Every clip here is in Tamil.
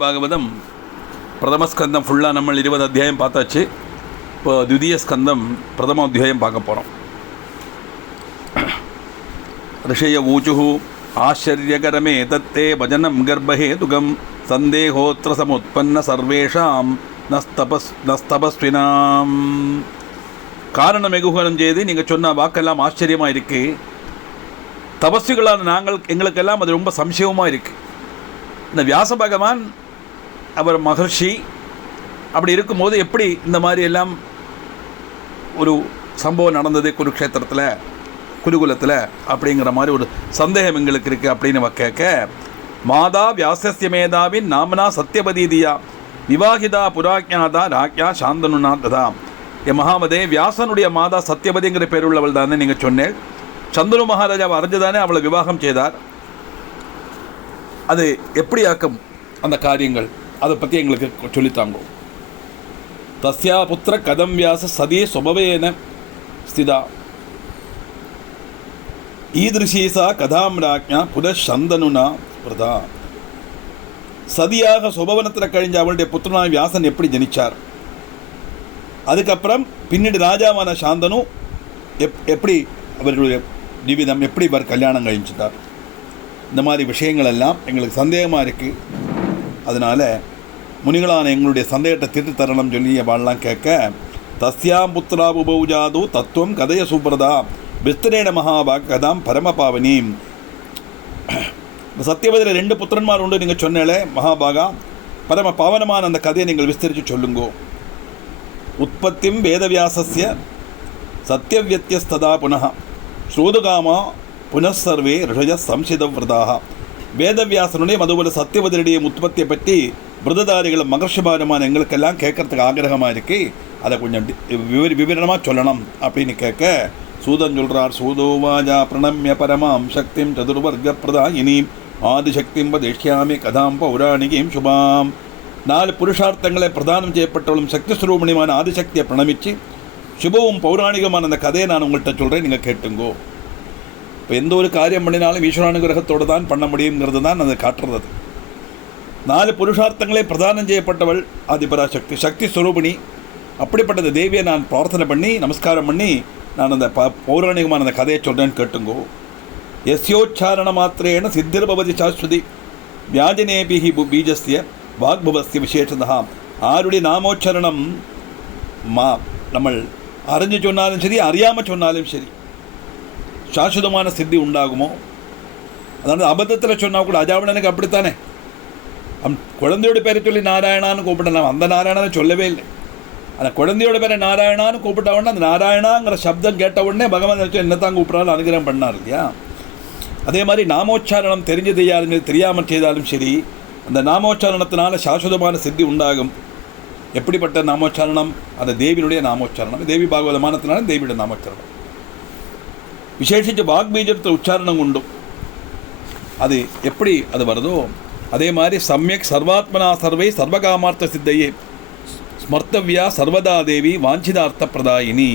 பாகவதம் பிரதம ஸ்கந்தம் ஃபுல்லாக நம்ம 20 அத்தியாயம் பார்த்தாச்சு. இப்போ த்விதீய ஸ்கந்தம் பிரதம அத்தியாயம் பார்க்க போகிறோம். ரிஷய ஊச்சு ஆச்சரியகரமே தத்தே வஜனம் கர்ப்பஹேதுகம் சந்தேகோத்திர சமுத்பன்ன சர்வேஷாம் நஸ்தபஸ்வினாம். காரணம் வெகுகரம் செய்து நீங்கள் சொன்ன வாக்கெல்லாம் ஆச்சரியமாக இருக்குது. தபஸ்விகளான எங்களுக்கெல்லாம் அது ரொம்ப சம்சயமாக இருக்குது. இந்த வியாச பகவான் அவர் மகர்ஷி அப்படி இருக்கும்போது எப்படி இந்த மாதிரி எல்லாம் ஒரு சம்பவம் நடந்தது குருக்ஷேத்திரத்தில் குருகுலத்தில் அப்படிங்கிற மாதிரி ஒரு சந்தேகம் எங்களுக்கு இருக்குது அப்படின்னு கேட்க, மாதா வியாசஸ்ய மேதாவின் நாமனா சத்யபதீதியா விவாகிதா புராஜ்ஞாதா ராக்யா சாந்தனுனா ததா. என் மகாமதே, வியாசனுடைய மாதா சத்யபதிங்கிற பேர் உள்ளவள் தானே நீங்கள் சொன்னேன். சந்தனு மகாராஜாவை அறிஞ்சுதானே அவளை விவாகம் செய்தார். அது எப்படி ஆக்கும் அந்த காரியங்கள், அதை பற்றி எங்களுக்கு சொல்லித்தாங்க. தஸ்யா புத்திர கதம் வியாச சதே சுபவேன ஸ்திதா ஈதிருஷீசா கதாம் ராஜ்ஞா புதசந்தனுனா பிரதா. சதியாக சுபவனத்தில் கழிஞ்ச அவளுடைய புத்திரனான வியாசன் எப்படி ஜனிச்சார், அதுக்கப்புறம் பின்னாடி ராஜாவான சாந்தனு எப்படி அவர்களுடைய ஜீவிதம் எப்படி இவர் கல்யாணம் கழிஞ்சிட்டார், இந்த மாதிரி விஷயங்கள் எல்லாம் எங்களுக்கு சந்தேகமாக இருக்குது. அதனால் முனிகளான எங்களுடைய சந்தேகத்தை தீர்த்து தரணும் சொல்லி வாழலாம் கேட்க, தஸ்யாம் புத்திரா உபௌஜாது தத்துவம் கதைய சுப்ரதா விஸ்தரேன மகாபாக் கதாம் பரமபாவனி. இந்த சத்தியவதியில் 2 புத்திரன்மார் உண்டு நீங்கள் சொன்னாலே மகாபாகா, பரம பாவனமான அந்த கதையை நீங்கள் விஸ்தரித்து சொல்லுங்கோ. உற்பத்தியும் வேதவியாசஸ்ய சத்தியவியத்தியஸ்ததா புனः ஸ்ரோதுகாமா புனଃசர்வே ரிஷய சம்சிதவிரதாக. வேதவியாசனுடைய மதுபோல சத்தியவதியுடைய உற்பத்தியை பற்றி விரததாரிகளும் மகர்ஷிபாரமான எங்களுக்கெல்லாம் கேட்கறதுக்கு ஆகிரகமாக இருக்கு. அதை கொஞ்சம் விவரணமாக சொல்லணும் அப்படின்னு கேட்க, சூதன் சொல்கிறார். சூதோவாஜா பிரணம்ய பரமாம் சக்திம் சதுர்வர்க பிரதாயினி ஆதிசக்திம் வதிஷ்யாமி கதாம் பௌராணிகிம் சுபாம். 4 புருஷார்த்தங்களை பிரதானம் செய்யப்பட்டவளும் சக்தி சுரூபணியமான ஆதிசக்தியை பிரணமிச்சு சுபவும் பௌராணிகமான அந்த கதையை நான் உங்கள்கிட்ட சொல்கிறேன், நீங்கள் கேட்டுங்கோ. இப்போ எந்த ஒரு காரியம் பண்ணினாலும் ஈஸ்வரானுகிரகத்தோடு தான் பண்ண முடியுங்கிறது தான் அதை காட்டுறது. 4 புருஷார்த்தங்களே பிரதானம் செய்யப்பட்டவள் ஆதிபராசக்தி, சக்தி ஸ்வரூபிணி. அப்படிப்பட்டது தேவியை நான் பிரார்த்தனை பண்ணி நமஸ்காரம் பண்ணி நான் அந்த பௌராணிகமான அந்த கதையை சொல்கிறேன்னு கேட்டுங்கோ. எஸ்யோச்சாரண மாத்திரேன சித்திர்பவதி சாஸ்வதி வியாஜனேபிஹி பீஜஸ்ய வாக்பவஸ்ய விசேஷதா. ஆருடைய நாமோச்சரணம் நம்ம அறிஞ்சு சொன்னாலும் சரி அறியாமல் சொன்னாலும் சரி சாஸ்வதமான சித்தி உண்டாகுமோ. அதாவது அபத்தத்தில் சொன்னால் கூட அஜாவணனுக்கு அப்படித்தானே, குழந்தையோட பேரை சொல்லி நாராயணான்னு கூப்பிடலாம், அந்த நாராயணனை சொல்லவே இல்லை. அந்த குழந்தையோட பேரை நாராயணான்னு கூப்பிட்ட உடனே அந்த நாராயணாங்கிற சப்தம் கேட்ட உடனே பகவான் நினச்சி என்னத்தான் கூப்பிட்றாலும் அனுகிரகம் பண்ணார் இல்லையா. அதே மாதிரி நாமோச்சாரணம் தெரிஞ்சு செய்யாலும் தெரியாமல் செய்தாலும் சரி அந்த நாமோச்சாரணத்தினால சாஸ்வதமான சித்தி உண்டாகும். எப்படிப்பட்ட நாமோச்சாரணம், அந்த தேவியினுடைய நாமோச்சாரணம். தேவி பாகவதமானத்தினால தேவியுடைய நாமோச்சாரணம். விசேஷித்து வாக்பீஜத்தை உச்சாரணம் உண்டு. அது எப்படி அது வருதோ அதே மாதிரி சமயக் சர்வாத்மனா சர்வை சர்வகாமார்த்த சித்தையே ஸ்மர்த்தவ்யா சர்வதா தேவி வாஞ்சிதார்த்த பிரதாயினி.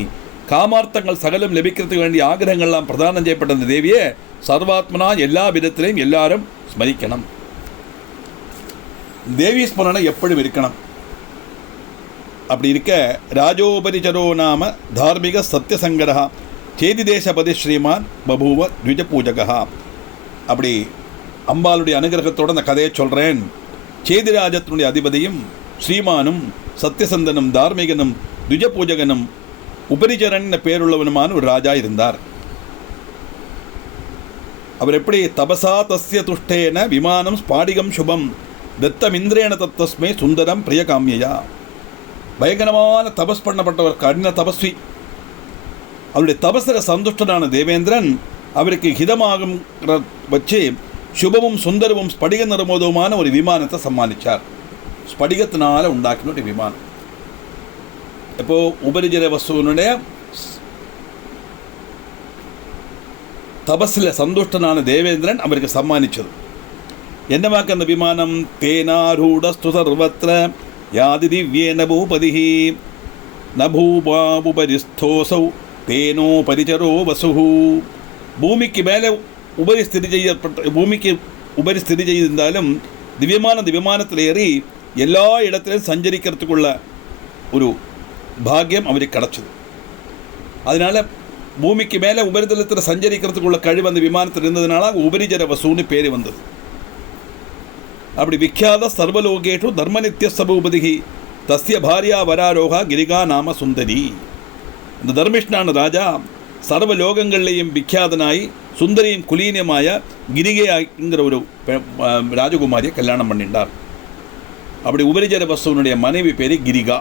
காமார்த்தங்கள் சகலம் லபிக்கிறதுக்கு வேண்டிய ஆகிரகங்கள்லாம் பிரதானம் செய்யப்பட்ட அந்த தேவியை சர்வாத்மனா எல்லா விதத்திலையும் எல்லாரும் ஸ்மரிக்கணும். தேவி ஸ்மரணை எப்படி இருக்கணும் அப்படி இருக்க, ராஜோபரிச்சரோ நாம தார்மிக சத்தியசங்கரா சேதி தேசபதி ஸ்ரீமான் பபூவ த்விஜ பூஜகா. அப்படி அம்பாளுடைய அனுகிரகத்தோடு அந்த கதையை சொல்கிறேன். சேதிராஜத்தினுடைய அதிபதியும் ஸ்ரீமானும் சத்தியசந்தனும் தார்மிகனும் த்விஜ பூஜகனும் உபரிச்சரன் பேருள்ளவனுமான ஒரு ராஜா இருந்தார். அவர் எப்படி தபசா தஸ்ய துஷ்டேன விமானம் ஸ்பாடிகம் சுபம் தத்தமிந்திரேன தத்தஸ்மே சுந்தரம் பிரியகாமியா. பயங்கரமான தபஸ் பண்ணப்பட்டவர், கடின தபஸ்வி. அவருடைய தபஸில் சந்துஷ்டனான தேவேந்திரன் அவருக்கு ஹிதமாகும் வச்சு சுபமும் சுந்தரமும் ஸ்படிக நிறமோதவுமான ஒரு விமானத்தை சம்மானித்தார். ஸ்படிகத்தினால உண்டாக்கின ஒரு விமானம். இப்போ உபரிஜர வசுவனுடைய தபஸில் சந்துஷ்டனான தேவேந்திரன் அவருக்கு சம்மானித்தது. என்னவாக்க அந்த விமானம், தேனாரூடஸ்து சர்வத்ர யாதி திவ்யேன பூபதிஹி நபூபாபுபரிஸ்தோசௌ தேனோ பரிச்சரோ வசுஹு. பூமிக்கு மேலே உபரி ஸ்திதி செய்யப்பட்ட பூமிக்கு உபரி ஸ்திதி செய்திருந்தாலும் அந்த விமானத்தில் ஏறி எல்லா இடத்துலையும் சஞ்சரிக்கிறதுக்குள்ள ஒரு பாக்கியம் அவருக்கு கிடச்சிது. அதனால் பூமிக்கு மேலே உபரிதளத்தில் சஞ்சரிக்கிறதுக்குள்ள கழிவு அந்த விமானத்தில் இருந்ததுனால உபரிஜர வசூன்னு பேர் வந்தது. அப்படி விக்கியாத சர்வலோகேஷு தர்மநித்திய சபூபதிகி தஸ்ய பாரியா வராரோகா கிரிகா நாம சுந்தரி. இந்த தர்மிஷ்ணான ராஜா சர்வலோகங்கள்லேயும் விக்கியாதனாய் சுந்தரியும் குலீனியமாய கிரிகைங்கிற ஒரு ராஜகுமாரியை கல்யாணம் பண்ணிட்டார். அப்படி உபரிஜர வசுவனுடைய மனைவி பேர் கிரிகா.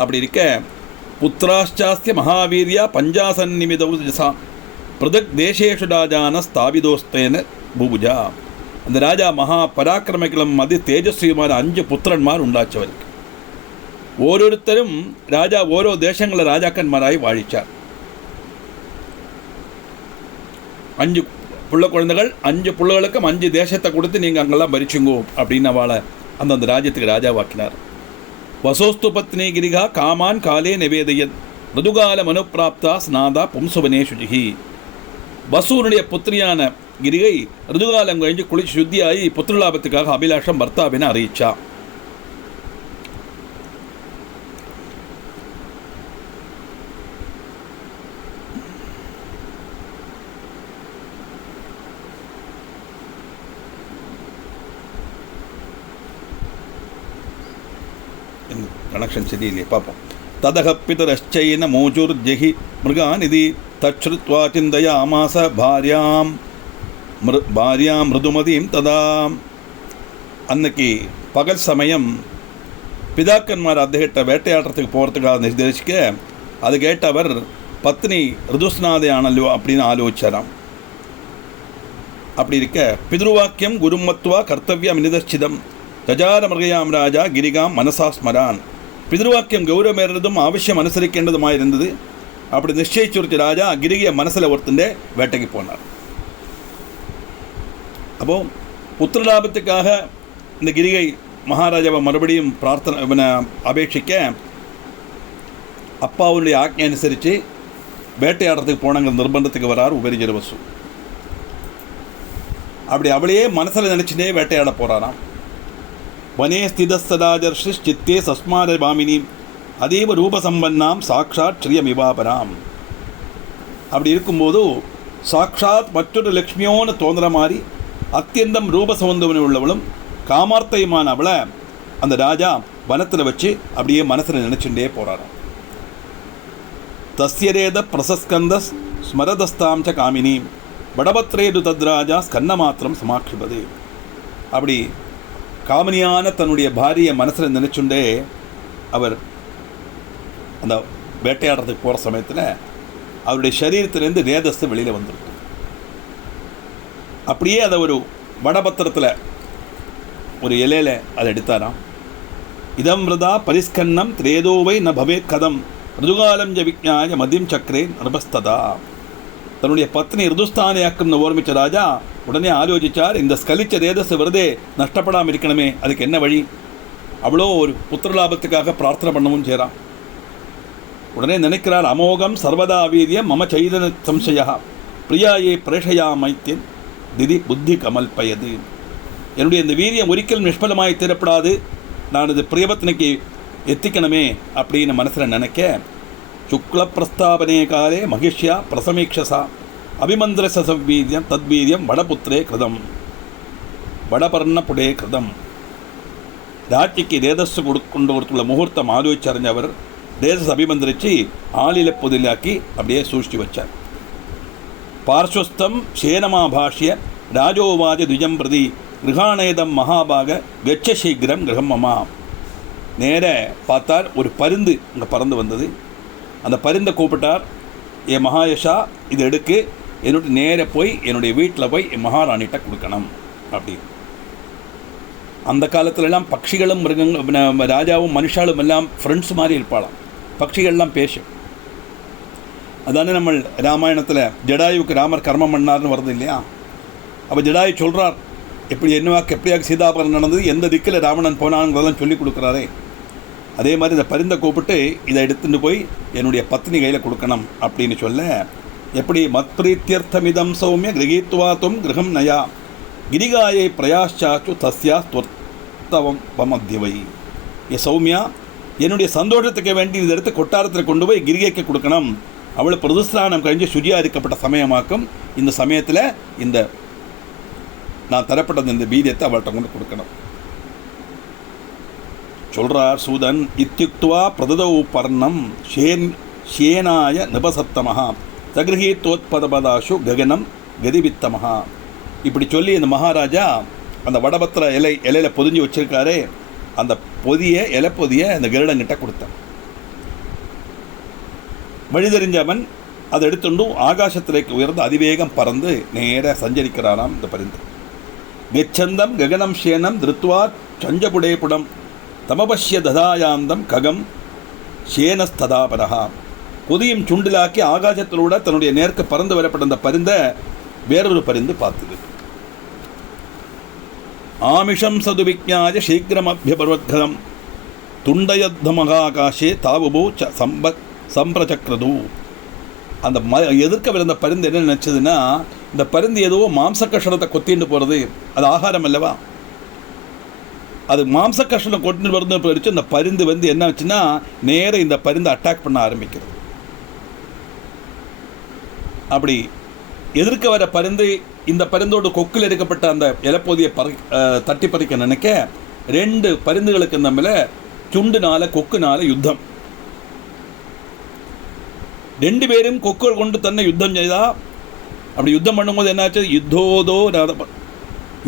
அப்படி இருக்க புத்திராஷ்சாஸ்திய மகாவீரியா பஞ்சாசன்னிமிதௌஜசா பிரதக் தேசேஷு ராஜான ஸ்தாபிதோஸ்தேன பூபுஜா. அந்த ராஜா மகா பராக்கிரமிகளும் அது தேஜஸ்வியுமான 5 புத்திரன்மார் உண்டாச்சவருக்கு. ஓரோருத்தரும் ராஜா ஓரோ தேசங்களில் ராஜாக்கன்மாராய் வாழிச்சார். 5 புள்ள குழந்தைகள், 5 புள்ளைகளுக்கும் 5 தேசத்தை கொடுத்து நீங்கள் அங்கெல்லாம் பரிச்சுங்கோ அப்படின்னு அவளை அந்தந்த ராஜ்யத்துக்கு ராஜாவாக்கினார். வசோஸ்து பத்னி கிரிகா காமான் காலே நிவேதையத் ருதுகால மனுப்பிராப்தா ஸ்நாதா பும்சுவனே சுஜிகி. வசூனுடைய புத்திரியான கிரிகை ருதுகாலம் கழிஞ்சு குளிச்சு சுத்தியாகி புத்திரலாபத்துக்காக அபிலாஷம் பர்த்தாவினை அறிவிச்சா. கனெக்ஷன் சரியில்லையே பார்ப்போம். ததக பிதரச்சைன மோஜுர்ஜெஹி மிருகாநிதி தச்ருத்வா சிந்தயாமாச பாரியாம் மிருதுமதியும் ததா. அன்னைக்கு பகல் சமயம் பிதாக்கன்மார் அதுகிட்ட வேட்டையாடுறதுக்கு போகிறதுக்காக நிர்தேசிக்க அது கேட்டவர் பத்னி ரிதுஸ்நாதையானல்லோ அப்படின்னு ஆலோசிச்சாராம். அப்படி இருக்க பிதுருவாக்கியம் குருமத்வா கர்த்தவியம் நிதர்ச்சிதம் கஜார மிருகயாம் ராஜா கிரிகாம் மனசா ஸ்மரான். பிதுருவாக்கியம் கௌரவமேறதும் அவசியம் அனுசரிக்கின்றதுமாயிருந்தது. அப்படி நிச்சயிச்சுருத்தி ராஜா கிரிகையை மனசில் ஒருத்தண்டே வேட்டைக்கு போனார். அப்போ புத்திரலாபத்துக்காக இந்த கிரிகை மகாராஜாவை மறுபடியும் பிரார்த்தனை அபேட்சிக்க அப்பாவுடைய ஆக்ஞை அனுசரித்து வேட்டையாடுறதுக்கு போனாங்க. நிர்பந்தத்துக்கு வரார் உபரிஜர வசு. அப்படி அவளையே மனசில் நினச்சினே வேட்டையாட போகிறாராம். வனே ஸ்திதஸ்தராஜர்ஷி சித்தே சஸ்மார பாமினி அதேவ ரூபசம்பன்னாம் சாக்ஷாத் ஸ்ரீயமிவாபராம். அப்படி இருக்கும்போது சாக்ஷாத் மற்றொரு லக்ஷ்மியோன்னு தோன்ற மாதிரி அத்தியந்தம் ரூபசம்பந்தவனை உள்ளவளும் காமார்த்தையுமான அவளை அந்த ராஜா வனத்தில் வச்சு அப்படியே மனசில் நினச்சுட்டே போகிறாராம். தஸ்யரேத பிரசஸ்கந்த ஸ்மரதஸ்தாம் ச காமினி வடபத்ரேது தத்ராஜா ஸ்கன்ன மாத்திரம் சமாட்சிபது. அப்படி காமினியான தன்னுடைய பாரியை மனசில் நினைச்சுண்டே அவர் அந்த வேட்டையாடுறதுக்கு போகிற சமயத்தில் அவருடைய சரீரத்திலேருந்து ரேதஸ்து வெளியில் வந்துருக்கு. அப்படியே அதை ஒரு வடபத்திரத்தில் ஒரு இலையில் அதை எடுத்தாராம். இதம் மிருதா பரிஸ்கன்னம் திரேதோவை ந பவேத் கதம் ருதுகாலம் ஜ விஜ்ஞாய மதியம் சக்கரே நர்பஸ்ததா. தன்னுடைய பத்னி ரிதுஸ்தானியாக்கும்னு ஓர்மிச்ச ராஜா உடனே ஆலோசித்தார், இந்த ஸ்கலிச்ச ரேதஸ் விருதே நஷ்டப்படாமல் இருக்கணுமே, அதுக்கு என்ன வழி? அவ்வளோ ஒரு புத்திரலாபத்துக்காக பிரார்த்தனை பண்ணவும் செய்கிறான். உடனே நினைக்கிறார், அமோகம் சர்வதா வீரியம் மம சைதன சம்சயா பிரியாயே பிரேஷயா மைத்தியன் திதி புத்தி கமல் பயது. என்னுடைய இந்த வீரியம் ஒரிக்கல் நிஷ்பலமாய் தீரப்படாது, நான் இது பிரியபத்னிக்கு எத்திக்கணுமே அப்படின்னு மனசில் நினைக்க சுக்ல பிரஸ்தாபனே காலே மகிஷ்யா பிரசமீக்ஷசா அபிமந்திரச சவ்வீரியம் தத்வீரியம் வடபுத்திரே கிருதம் வடபர்ணப்புடே கிருதம். ராட்சிக்கு ரேதஸ் கொண்டு கொடுத்துள்ள முகூர்த்தம் ஆலோசிச்சறிஞ்சவர் ரேதஸ் அபிமந்திரிச்சு ஆளில புதிலாக்கி அப்படியே சூழ்ச்சி வச்சார். பார்ஸ்வஸ்தம் சேனமாபாஷ்ய ராஜோவாஜ துஜம் பிரதி கிரகாணேதம் மகாபாக கச்ச சீக்கிரம் கிரகம் மமா. நேர பார்த்தார், ஒரு பருந்து அங்கே பறந்து வந்தது. அந்த பருந்தை கூப்பிட்டார், என் மகாயஷா இது எடுக்கு, என்னோட நேர போய் என்னுடைய வீட்டில் போய் என் மகாராணிகிட்ட கொடுக்கணும் அப்படி. அந்த காலத்துலலாம் பட்சிகளும் மிருகங்கள் ராஜாவும் மனுஷாலும் எல்லாம் ஃப்ரெண்ட்ஸ் மாதிரி இருப்பாளாம். பட்சிகள்லாம் பேசும். அதானே நம்ம ராமாயணத்தில் ஜடாயுவுக்கு ராமர் கர்மம் பண்ணார்னு வருது இல்லையா? அப்போ ஜடாயு சொல்கிறார், எப்படி எப்படியாக சீதாபரணம் நடந்தது, எந்த திக்கில் ராவணன் போனாங்கிறதெல்லாம் சொல்லி கொடுக்குறாரே. அதே மாதிரி இந்த பரிந்தை கூப்பிட்டு இதை எடுத்துட்டு போய் என்னுடைய பத்னி கையில் கொடுக்கணும் அப்படின்னு சொல்ல, எப்படி மத்பிரீத்தியர்த்தமிதம் சௌமிய கிரகீத்வாத்தும் கிரகம் நயா கிரிகாயை பிரயாச்சாச்சு தஸ்யா துவர்த்தவம் பமத்தியவை. ஏ சௌமியா, என்னுடைய சந்தோஷத்துக்கு வேண்டி இந்த இடத்த கொட்டாரத்தில் கொண்டு போய் கிரிகைக்கு கொடுக்கணும். அவளை பிரதிஸ்தானம் கழிஞ்சு சுஜியாக இருக்கப்பட்ட சமயமாக்கும். இந்த சமயத்தில் இந்த நான் தரப்பட்டது இந்த பீதியத்தை அவள்கிட்ட கொண்டு கொடுக்கணும் சொல்கிறார் சூதன். இத்தியுக்துவா பிரததௌ பர்ணம் ஷேனாய நிபசத்தமஹா சகிரகீத்தோத்பதபதாஷு ககனம் கதிவித்தமஹா. இப்படி சொல்லி இந்த மகாராஜா அந்த வடபத்திர இலையில பொதிஞ்சு வச்சிருக்காரு. அந்த இலை பொதிய அந்த கருடங்கிட்ட கொடுத்தான். வழிதெறிஞ்சவன் அதை எடுத்துண்டும் ஆகாசத்திലേക്ക് உயர்ந்து அதிவேகம் பறந்து நேர சஞ்சரிக்கிறாராம் இந்த பரிந்து. கச்சந்தம் ககனம் ஷேனம் திருத்வா சஞ்சபுடே புடம் தமபஷ்ய ததாயாந்தம் ககம் ஷேனஸ்ததாபரஹா. பொதியும் சுண்டிலாக்கி ஆகாசத்திலூட தன்னுடைய நேர்க்கு பறந்து வரப்பட்ட அந்த பரிந்தை வேறொரு பரிந்து பார்த்தது. ஆமிஷம் சது விஜ்ஞாய சீக்கிரமபியபர்வத்கதம் துண்டயத்மகாகாஷே தாவுபூ சம்பிரச்சக்ரது. அந்த எதிர்க்க விழுந்த பருந்து என்ன நினச்சதுன்னா, இந்த பருந்து ஏதோ மாம்ச கஷணத்தை கொத்திட்டு போகிறது, அது ஆகாரம் அல்லவா, அது மாம்ச கஷ்டம் கொண்டு வருது போயிடுச்சு. இந்த பருந்து வந்து என்ன ஆச்சுன்னா நேராக இந்த பருந்து அட்டாக் பண்ண ஆரம்பிக்கிறது. அப்படி எதிர்க்க வர பருந்து இந்த பருந்தோடு கொக்கில் எடுக்கப்பட்ட அந்த இலப்போதியை தட்டி பறிக்க நினைக்க 2 பருந்துகளுக்கு நம்மள சுண்டுனால கொக்குனால யுத்தம். 2 பேரும் கொக்குகள் கொண்டு தன்னை யுத்தம் செய்தா. அப்படி யுத்தம் பண்ணும்போது என்னாச்சு,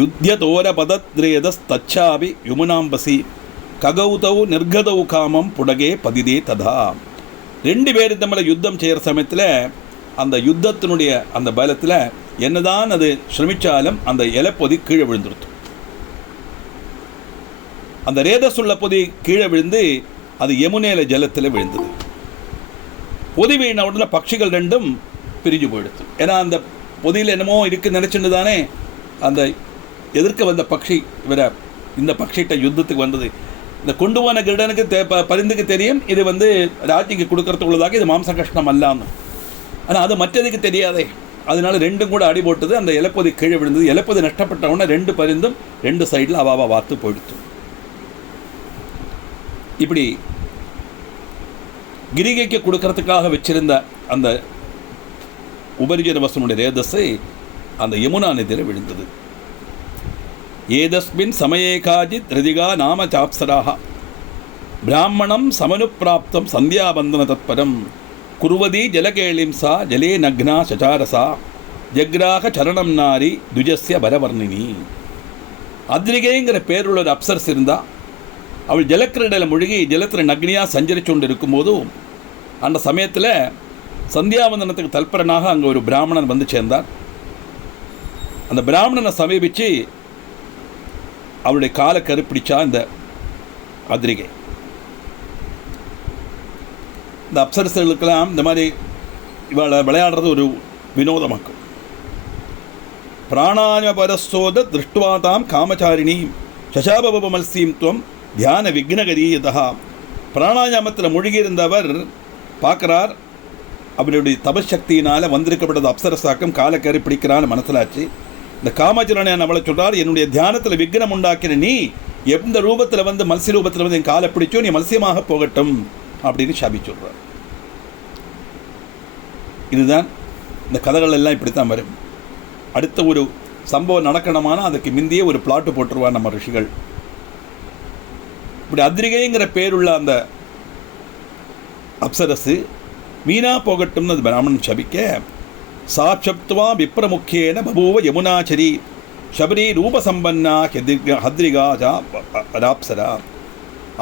யுத்தியதோர பதத்ரேதஸ்தச்சாபி யுமுனாம்பசி ககௌதௌ நிர்கதௌ காமம் புடகே பதிதே ததா. 2 பேரும் நம்மளை யுத்தம் செய்கிற சமயத்தில் அந்த யுத்தத்தினுடைய அந்த பலத்தில் என்னதான் அது சிரமிச்சாலும் அந்த இலைப்பொதி கீழே விழுந்துருத்து. அந்த ரேதசுள்ள பொதி கீழே விழுந்து அது யமுனேல ஜலத்தில் விழுந்தது. பொதி வீண உடனே பட்சிகள் 2ம் பிரிஞ்சு போயிடுது. ஏன்னா அந்த பொதியில் என்னமோ இருக்குன்னு நினச்சிட்டு தானே அந்த எதிர்க்க வந்த பட்சி இந்த பட்சிகிட்ட யுத்தத்துக்கு வந்தது. இந்த கொண்டு போன கிருடனுக்கு பரிந்துக்கு தெரியும் இது வந்து ராஜிக்கு கொடுக்கறதுக்கு உள்ளதாக, இது மாம்ச கஷ்டம் அல்லாமல். ஆனால் அது மற்றதுக்கு தெரியாதே. அதனால 2ம் கூட அடி போட்டது. அந்த இலைப்பொதி கீழே விழுந்தது. இலைப்பொதி நஷ்டப்பட்டவுடனே 2 பரிந்தும் 2 சைடில் அவாவா வார்த்து போயிடுச்சு. இப்படி கிரிகைக்கு கொடுக்கறதுக்காக வச்சிருந்த அந்த உபரிஜன வசனுடைய ரேதஸை அந்த யமுனா நதியில் விழுந்தது. ஏதஸ்மின் சமயே காஜித் ரதிகா நாம சாப்சராக பிராமணம் சமனுப்பிராப்தம் சந்தியாபந்தன தத்பரம் குருவதி ஜலகேளிம்சா ஜலே நக்னா சச்சாரசா ஜக்ராக சரணம் நாரி துஜஸ்ய பரவர்ணினி. அத்ரிகைங்கிற பேருள்ள ஒரு அப்சரஸ் இருந்தால் அவள் ஜலக்கிரடையில் மூழ்கி ஜலத்தில் நக்னியாக சஞ்சரித்து கொண்டு இருக்கும்போதும் அந்த சமயத்தில் சந்தியாவந்தனத்துக்கு தல்பரனாக அங்கே ஒரு பிராமணன் வந்து சேர்ந்தார். அந்த பிராமணனை சமீபித்து அவளுடைய காலை கருப்பிடிச்சா இந்த அத்ரிகை. இந்த அப்சரசுகளுக்கெல்லாம் இந்த மாதிரி இவளை விளையாடுறது ஒரு வினோதமாக்கும். பிராணாய பரஸ்தோத திருஷ்டுவாதாம் காமச்சாரிணி சசாபபமல்சீம் துவம் தியான விக்னகரீயதா. பிராணாயாமத்தில் மூழ்கியிருந்தவர் பார்க்குறார், அவருடைய தபசக்தியினால் வந்திருக்கப்பட்டது அப்சரசாக்கம் காலை கறி பிடிக்கிறான்னு மனசிலாச்சு. இந்த காமச்சரணையான அவளை சொல்கிறார், என்னுடைய தியானத்தில் விக்னம் உண்டாக்கின நீ எந்த ரூபத்தில் வந்து மத்ஸ்ய ரூபத்தில் வந்து என் காலை பிடிச்சோ நீ மத்ஸ்யமாக போகட்டும் அப்படின்னு சாபி சொல்கிறார். இதுதான் இந்த கதைகள் எல்லாம் இப்படித்தான் வரும். அடுத்த ஒரு சம்பவம் நடக்கணுமானா அதுக்கு முந்தையே ஒரு பிளாட்டு போட்டுருவார் நம்ம ரிஷிகள். இப்படி அத்ரிகைங்கிற பேருள்ள அந்த அப்சரசு மீனா போகட்டும்னு அது பிராமணன் சபிக்க சாட்சப்துவா விப்ரமுக்கியேன பபூவ யமுனாச்சரி சபரி ரூபசம்பன்னா ஹத்ரிகாஜா ராப்சரா.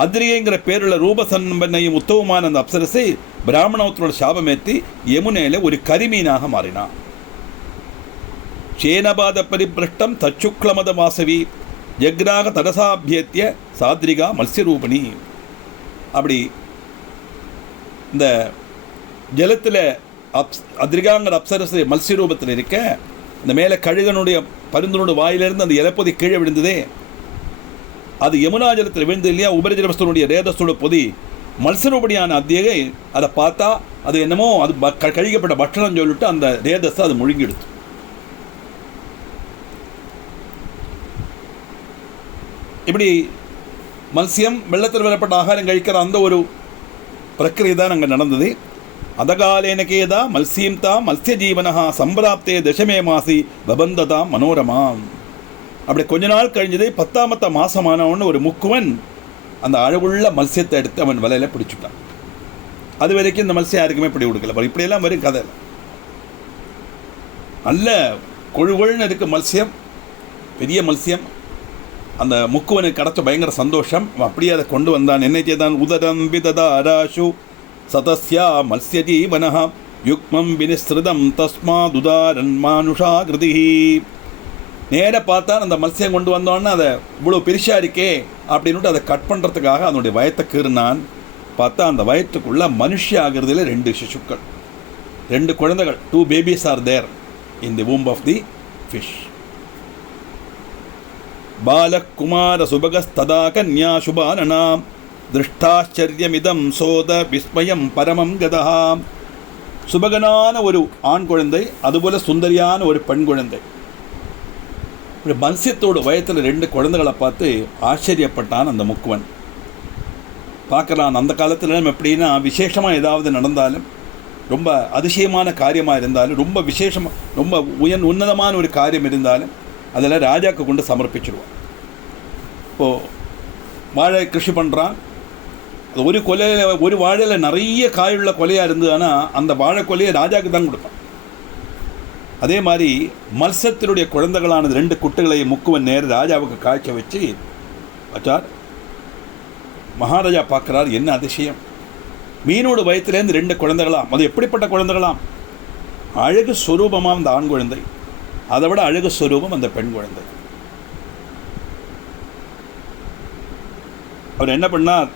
அத்ரிகைங்கிற பேருள்ள ரூபசம்பன்னையும் உத்தவமான அந்த அப்சரசை பிராமணோத்தரோட சாபமேற்றி யமுனையில் ஒரு கரிமீனாக மாறினான். சேனபாத பரிபிரஷ்டம் தச்சுக்லமத வாசவி ஜக்ராக தடசாபியத்திய சாத்ரிகா மத்ஸ்யரூபணி. அப்படி இந்த ஜலத்தில் அத்ரிகாங்கிற அப்சரசு மத்ஸ்யரூபத்தில் இருக்க இந்த மேலே கழுகனுடைய பருந்தனுடைய வாயிலிருந்து அந்த இலைப்பொதி கீழே விழுந்ததே, அது யமுனா ஜலத்தில் விழுந்து இல்லையா. உபரிஜலவஸ்தனுடைய ரேதஸோட பொதி மத்ஸ்யரூபணியான அத்தியகை அதை பார்த்தா அது என்னமோ அது கழிக்கப்பட்ட பட்சணம் சொல்லிட்டு அந்த ரேதஸை அது முழுங்கிடுது. இப்படி மத்ஸ்யம் வெள்ளத்தில் வரப்பட்ட ஆகாரம் கழிக்கிற அந்த ஒரு பிரக்கிரியை தான் அங்கே நடந்தது. அதகாலேன கேதா மத்ஸ்யம் தாம் மத்ஸ்ய ஜீவனஹா சம்பிராப்தே தசமே மாசி பபந்ததாம் மனோரமாம். அப்படி கொஞ்ச நாள் கழிஞ்சது. 10ஆம் மாதமானவன்னு ஒரு முக்குவன் அந்த அழகுள்ள மத்ஸ்யத்தை எடுத்து அவன் வலையில் பிடிச்சிட்டான். அது வரைக்கும் இந்த மத்ஸ்யம் யாருக்குமே பிடி கொடுக்கல. இப்படியெல்லாம் வரும் கதை. நல்ல கொழுகொழுன்னு இருக்க மத்ஸ்யம், பெரிய மத்ஸ்யம். அந்த முக்குவனுக்கு கிடச்ச பயங்கர சந்தோஷம். அப்படியே அதை கொண்டு வந்தான். என்ன செய்தான்? உதரம் விததாராஷு சதஸ்யா மத்ஸ்ய ஜீவனஹ யுக்மம் வினிஸ்ருதம் தஸ்மாதுதாரன் மானுஷா கிருதிஹி. நேராக பார்த்தான். அந்த மத்ஸ்யம் கொண்டு வந்தோன்னா அதை இவ்வளோ பெருசாக இருக்கே அப்படின்ட்டு அதை கட் பண்ணுறதுக்காக அதனுடைய வயத்தை கீறினான். பார்த்தா அந்த வயத்துக்குள்ளே மனுஷ ஆகிறதுல 2 சிசுக்கள், 2 குழந்தைகள். 2 babies are there in the womb of the fish. Palak Kumara சுபகஸ்ததா கன்யா சுபானனாம் திருஷ்டாச்சரியமிதம் சோத விஸ்மயம் பரமம் கதா. சுபகனான ஒரு ஆண் குழந்தை, அதுபோல் சுந்தரியான ஒரு பெண் குழந்தை. மத்ஸ்யத்தோட வயத்தில் 2 குழந்தைகளை பார்த்து ஆச்சரியப்பட்டான் அந்த முக்குவன். பார்க்கலாம் அந்த காலத்தில் எப்படின்னா விசேஷமாக ஏதாவது நடந்தாலும், ரொம்ப அதிசயமான காரியமாக இருந்தாலும், ரொம்ப விசேஷமாக ரொம்ப உன்னதமான ஒரு காரியம் இருந்தாலும் அதில் ராஜாவுக்கு கொண்டு சமர்ப்பிச்சிடுவான். இப்போது வாழை கிருஷி பண்ணுறான். அது ஒரு வாழையில் நிறைய காயுள்ள கொலையாக இருந்ததுன்னா அந்த வாழை கொலையை ராஜாவுக்கு தான் கொடுப்பான். அதே மாதிரி மத்ஸ்யத்தினுடைய குழந்தைகளானது 2 குட்டிகளை முக்குவன் நேர் ராஜாவுக்கு காய்ச்ச வச்சு வச்சார். மகாராஜா பார்க்குறார், என்ன அதிசயம், மீனோட வயத்துலேருந்து 2 குழந்தைகளாம். அது எப்படிப்பட்ட குழந்தைகளாம்? அழகு ஸ்வரூபமாக அந்த ஆண் குழந்தை, அதை விட அழகு ஸ்வரூபம் அந்த பெண் குழந்தை. அவர் என்ன பண்ணார்?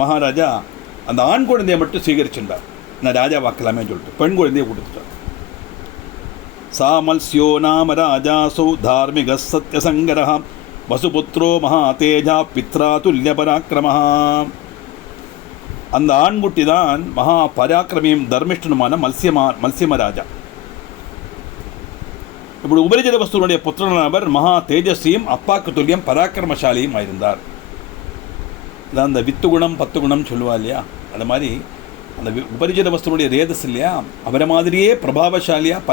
மகாராஜா அந்த ஆண் குழந்தையை மட்டும் சுவீகரிச்சுட்டார். நான் ராஜா வாக்கலாமே சொல்லிட்டு பெண் குழந்தையை கொடுத்துட்டார். சாமல்ஸ்யோ நாம ராஜாசோ தார்மிக சத்யசங்கரஹ வசுபுத்ரோ மகாதேஜா பித்ரா துல்லிய பராக்கிரமஹ. அந்த ஆண்குட்டி தான் மகா பராக்கிரமியும் தர்மிஷ்டனுமான மத்ஸ்யமராஜா. இப்படி உபரிஜன வஸ்துனுடைய புத்திரனவர் மகா தேஜஸ்வியும் அப்பாக்கு துல்லியம் பராக்கிரமசாலியும் ஆயிருந்தார். இதான் அந்த வித்து குணம் 10 குணம் சொல்லுவா இல்லையா, அந்த மாதிரி அந்த உபரிஜன வஸ்துனுடைய ரேதஸ் இல்லையா, அவரை மாதிரியே பிரபாவசாலியாக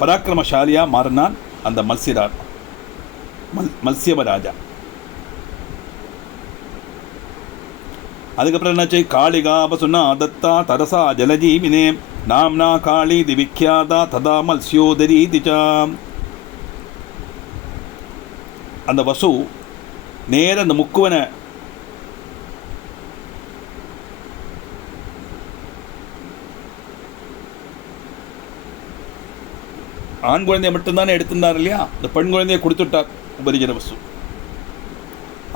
பராக்கிரமசாலியாக மாறினான் அந்த மத்ஸ்யமராஜா. அதுக்கப்புறம் என்னாச்சு? காளிகா வசுனா தத்தா தரசா ஜலஜீவினே நாம்னா காளி திவிக்யாதா ததா மத்ஸ்யோதரி திச்சா. அந்த வசு நேர அந்த முக்குவனை ஆண் குழந்தைய மட்டும்தானே எடுத்திருந்தார் இல்லையா, அந்த பெண் குழந்தையை கொடுத்துட்டார் உபரிஜன வசு.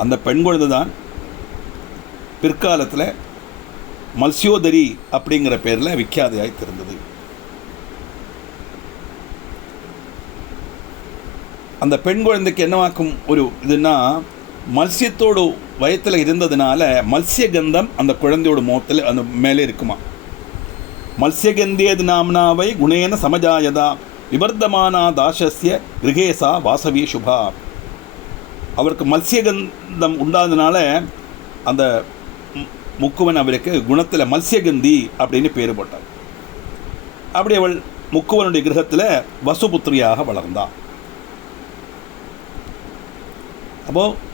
அந்த பெண் குழந்தை தான் பிற்காலத்தில் மத்ஸ்யோதரி அப்படிங்கிற பேரில் விக்கியாதையாய் திறந்தது. அந்த பெண் குழந்தைக்கு என்னவாக்கும் ஒரு இதுன்னா, மத்ஸ்யத்தோடு வயத்தில் இருந்ததுனால மத்ஸ்ய கந்தம் அந்த குழந்தையோட முகத்தில் அந்த மேலே இருக்குமா. மத்ஸ்யகந்தேது நாம்னாவை குணேன சமஜாயதா விவர்த்தமானா தாசஸ்ய கிரகேசா வாசவி சுபா. அவருக்கு மத்ஸ்யகந்தம் உண்டாததுனால அந்த முக்குவன் அவருக்கு குணத்தில் மத்ஸ்யகந்தி அப்படின்னு பேர் போட்டார். அப்படி அவள் முக்குவனுடைய கிரகத்தில் வசுபுத்திரியாக வளர்ந்தாள். அப்போது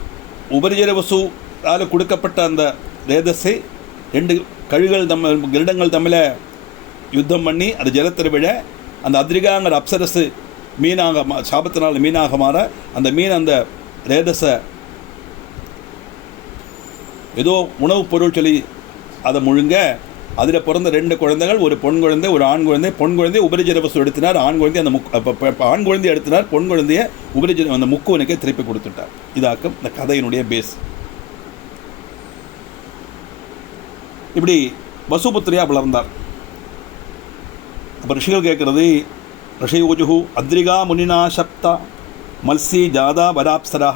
உபரிஜன வசுவால் கொடுக்கப்பட்ட அந்த ரேதஸை 2 கழுகள் கிரீடங்கள் தம்மில் யுத்தம் பண்ணி அது ஜலத்தில் விழ அந்த அதிரிகாங்கிற அப்சரசு மீனாக சாபத்தினால் மீனாக மாற அந்த மீன் அந்த ரேதஸை ஏதோ உணவுப் பொருள் சொல்லி அதை முழுங்க அதில் பிறந்த 2 குழந்தைகள், ஒரு பொன் குழந்தை ஒரு ஆண் குழந்தை. பொன் குழந்தைய உபரிஜன வசு எடுத்தினார், ஆண் குழந்தை அந்த ஆண் குழந்தையை எடுத்தினார், பொன் குழந்தைய உபரிஜன அந்த முக்குவனுக்கே திருப்பி கொடுத்துட்டார். இதாக்கும் இந்த கதையினுடைய பேஸ். இப்படி வசுபுத்திரியாக வளர்ந்தார். அப்போ ரிஷிகள் கேட்குறது, ரிஷயோஜு அத்ரிகா முனினா சப்தா மல்சி ஜாதா வராப்சரா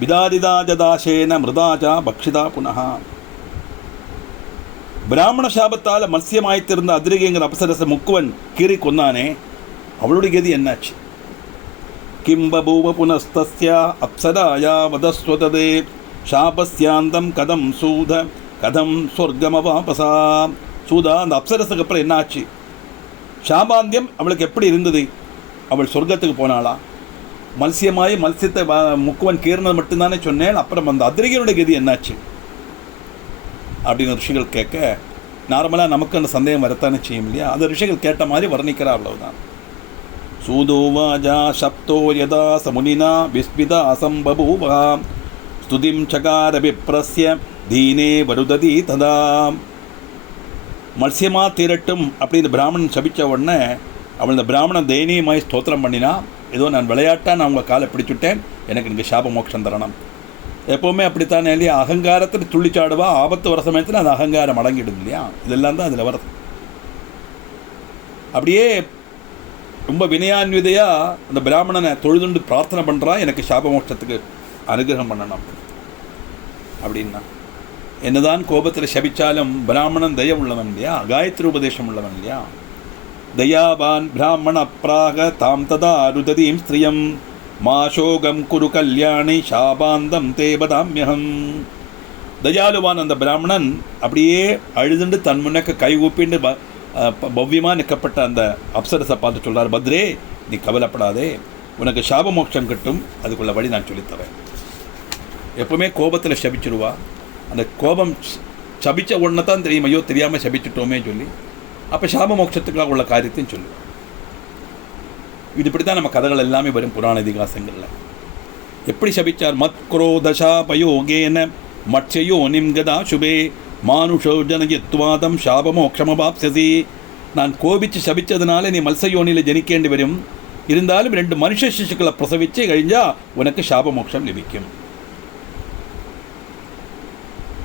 விதாரிதா ஜதாசேன மிருதாஜா பக்ஷிதா புனः. பிராமண சாபத்தால் மத்ஸ்யமாய்த்திருந்த அதிரிகைங்கிற அப்சரச முக்குவன் கீறி கொன்னானே, அவளுடைய கதி என்னாச்சு? किं बभूव पुनस्तस्य अप्सराया वदस्व तदे शापस्यान्तं कदं सूद कदं சொர்க்கமவாபசா. சூதா, அந்த அப்சரஸுக்கு அப்புறம் என்னாச்சு? சாபாந்தியம் அவளுக்கு எப்படி இருந்தது? அவள் சொர்க்கத்துக்கு போனாளா? மத்சியமாயி மத்சியத்தை முக்குவன் கீர்னது மட்டும்தானே சொன்னேன். அப்புறம் அந்த அதிரிகனுடைய கதி என்னாச்சு அப்படின்னு ரிஷிகள் கேட்க, நார்மலாக நமக்கு அந்த சந்தேகம் வரத்தானே செய்யும் இல்லையா? அந்த ரிஷிகள் கேட்ட மாதிரி வர்ணிக்கிறா, அவ்வளவுதான். சூதோவாஜா சப்தோ யதா சமுனினா விஸ்மிதா அசம்பபூவா ஸ்துதிம் சகார விப்ரஸ்ய தீனே வருததி ததா. மத்சியமாக தீரட்டும் அப்படின்னு பிராமணன் சபித்த உடனே அவள் இந்த பிராமணன் தயனீயமாய் ஸ்தோத்திரம் பண்ணினா, ஏதோ நான் விளையாட்டாக நான் உங்கள் காலை பிடிச்சுட்டேன், எனக்கு நீங்கள் சாப மோட்சம் தரணும். எப்போவுமே அப்படித்தானே இல்லையா? அகங்காரத்தில் துள்ளிச்சாடுவா, ஆபத்து வர சமயத்தில் அந்த அகங்காரம் அடங்கிடும் இல்லையா? இதெல்லாம் தான் அதில் வருது. அப்படியே ரொம்ப வினயான்விதையாக அந்த பிராமணனை தொழுதுண்டு பிரார்த்தனை பண்ணுறா, எனக்கு சாப மோட்சத்துக்கு அனுகிரகம் பண்ணணும் அப்படின்னா. என்னதான் கோபத்தில் சபிச்சாலும் பிராமணன் தய உள்ளவன் இல்லையா? காயத்ரி உபதேசம் உள்ளவன் இல்லையா? தயாவான் பிராமண அப்ராக தாம் ததா ருததீம் ஸ்திரியம் மாசோகம் குரு கல்யாணி சாபாந்தம் தேவதாமியகம். தயாலுவான் அந்த பிராமணன் அப்படியே அழுதுண்டு தன் முன்னக்க கை ஊப்பிண்டு பவ்யமாக நிற்கப்பட்ட அந்த அப்சரஸை பார்த்து சொல்கிறார், பத்ரே நீ கவலைப்படாதே, உனக்கு சாப மோட்சம் கிட்டும், அதுக்குள்ள வழி நான் சொல்லித்தரேன். எப்போவுமே கோபத்தில் சபிச்சிருவா. அந்த கோபம் சபித்த உடனே தான் தெரியும், ஐயோ தெரியாமல் சபிச்சிட்டோமே சொல்லி. அப்போ சாப மோட்சத்துக்காக உள்ள காரியத்தையும் சொல்லுவோம். இது இப்படி தான் நம்ம கதைகள் எல்லாமே வரும் புராண இதிகாசங்களில். எப்படி சபிச்சார்? மத் குரோதசாபயோகேன மட்சயோ நிம்கதா சுபே மானுஷோ ஜனயத்வாதம் சாபமோக்ஷமபாப்சசி. நான் கோபிச்சு சபித்ததுனால நீ மத்சயோனியில் ஜனிக்கேண்டி வரும், இருந்தாலும் 2 மனுஷ சிசுக்களை பிரசவித்து கழிஞ்சால் உனக்கு சாப மோட்சம் லபிக்கும்.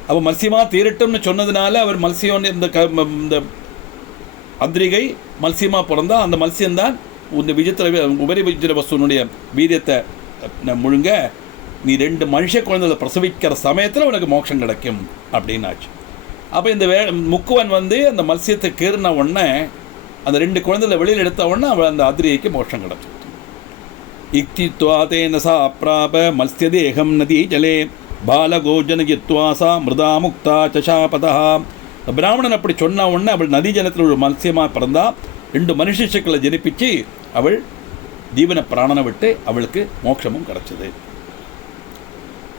அவள் மத்சியமாக தீரட்டும்னு சொன்னதுனால அவர் மத்சியோன் இந்த அந்திரிகை மத்சியமாக பிறந்தா, அந்த மத்சியம்தான் இந்த விஜித்திர உபரி விஜித்திர வஸ்துனுடைய வீரியத்தை முழுங்க நீ 2 மனுஷ குழந்தைகளை பிரசவிக்கிற சமயத்தில் உனக்கு மோட்சம் கிடைக்கும் அப்படின்னு ஆச்சு. அப்போ இந்த முக்குவன் அந்த மத்சியத்தை கீறின உடனே அந்த 2 குழந்தைகளை வெளியில் எடுத்த உடனே அவள் அந்த அதிரிகைக்கு மோட்சம் கிடைக்கும். இக்தித்வாதேன சா பிராப மத்ஸ்யதேகம் நதி ஜலே பாலகோஜனகித்வாசா மிருதா முக்தா சசாபதா. பிராமணன் அப்படி சொன்ன உடனே அவள் நதி ஜலத்தில் ஒரு மத்சியமாக பிறந்தா, 2 மனுஷ சிசுக்களை ஜனிப்பிச்சு அவள் ஜீவன பிராணனை விட்டு அவளுக்கு மோட்சமும் கிடைச்சது.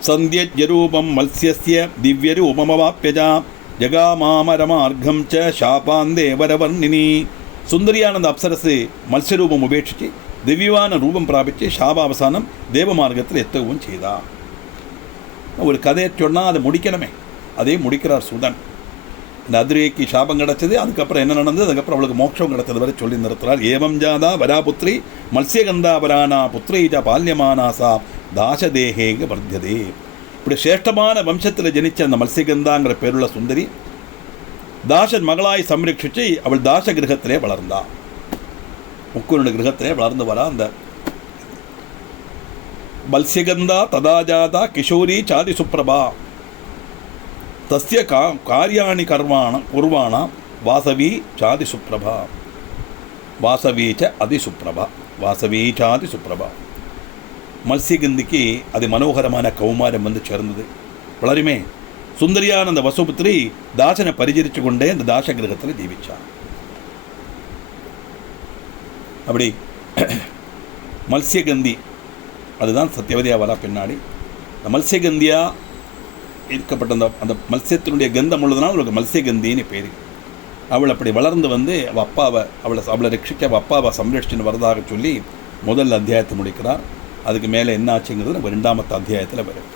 சந்தியஜரூபம் மத்ஸ்யஸ்ய திவ்யரூபமவாப்யஜா ஜகாமாமரமார்க்கம் ச சாபாந்தேவரவர்ணினி. சுந்தரியானந்த அப்சரசு மத்ஸ்யரூபம் உபேட்சித்து திவ்யமான ரூபம் பிராபித்து சாபாவசானம் தேவமார்க்கத்தில் எத்தவும் செய்தா. ஒரு கதையை சொன்னால் அதை முடிக்கணுமே, அதே முடிக்கிறார் சூதன். இந்த அதிரிகைக்கு சாபம் கிடச்சது, அதுக்கப்புறம் என்ன நடந்தது, அதுக்கப்புறம் அவளுக்கு மோட்சம் கிடச்சது வரை சொல்லி நிறுத்துறார். ஏவம் ஜாதா வராபுத்ரி மத்ஸ்யகந்தா வரானா புத்திரீஜா பால்யமானாசா தாசதேகேக வர்த்தியதே. இப்படி சிரேஷ்டமான வம்சத்தில் ஜனிச்ச அந்த மத்ஸ்யகந்தாங்கிற பேருள்ள சுந்தரி தாசன் மகளாய் சம்ரட்சித்து அவள் தாச கிரகத்திலே வளர்ந்தா. முக்குவனுடைய கிரகத்திலே வளர்ந்து வரா. அந்த மத்ஸ்யகந்தா ததாஜாதா கிஷோரி சாதி சுப்ரபா தஸ்ய காரியாணி குர்வாண வாசவி சாதி சுப்ரபா வாசவி ச அதிசுப்ரபா வாசவி சாதி சுப்ரபா. மத்ஸ்யகந்திக்கு அது மனோகரமான கௌமாரம் சேர்ந்தது. வளருமே சுந்தரியான அந்த வசுபுத்திரி தாசனை பரிச்சரித்து கொண்டே அந்த தாச கிரகத்தில் ஜீவிச்சான். அப்படி மத்ஸ்யகந்தி அதுதான் சத்தியவதியா வரா பின்னாடி. இந்த மத்ஸ்யகந்தியா இருக்கப்பட்ட அந்த மத்ஸ்யத்தினுடைய கந்தம் உள்ளதுனால அவளுக்கு மத்ஸ்யகந்தின்னு பேர். அவள் அப்படி வளர்ந்து அவள் அப்பாவை அவளை ரட்சிக்க அவள் அப்பாவை சம்ரட்சின்னு வரதாக சொல்லி முதல் அத்தியாயத்தை முடிக்கிறார். அதுக்கு மேலே என்ன ஆச்சுங்கிறது நம்ம 2ஆவது அத்தியாயத்தில் வரும்.